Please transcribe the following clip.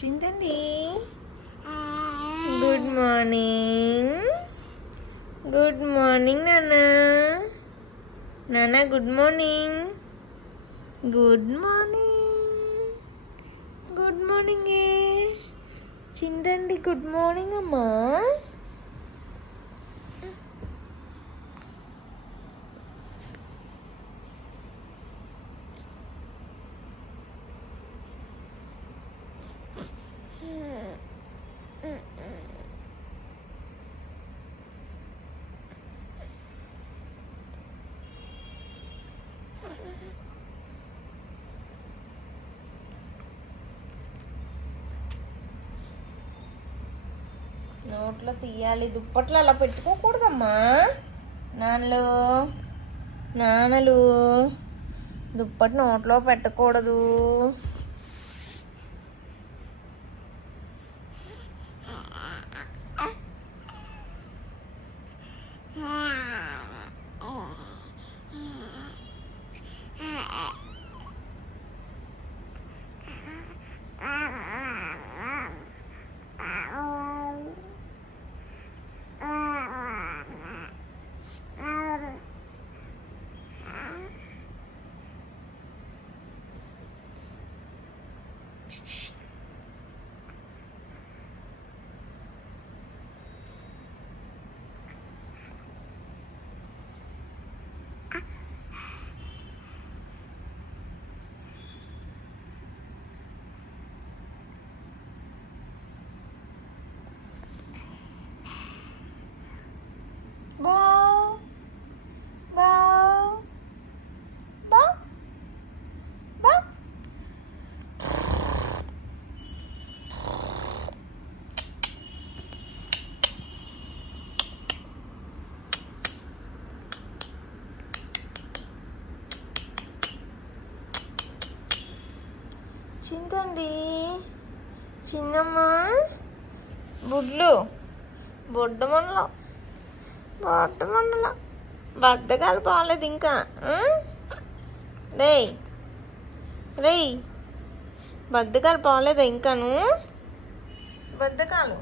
చింతండి good morning good morning నాన్న నాన్న good morning good morning good morning చింతండి good morning అమ్మా. నోట్లో తీయాలి దుప్పట్లు అలా పెట్టుకోకూడదమ్మా. నాన్నలు నాన్నలు దుప్పటి నోట్లో పెట్టకూడదు. texts. వచ్చిందండి చిన్నమ్మ. బుడ్లు. బొడ్డ మండలం బొడ్డ మండలం బద్దకాలు పోలేదు ఇంకా. రేయ్. రేయ్. బద్దకాలు పోలేదా ఇంకాను బద్దకాలు.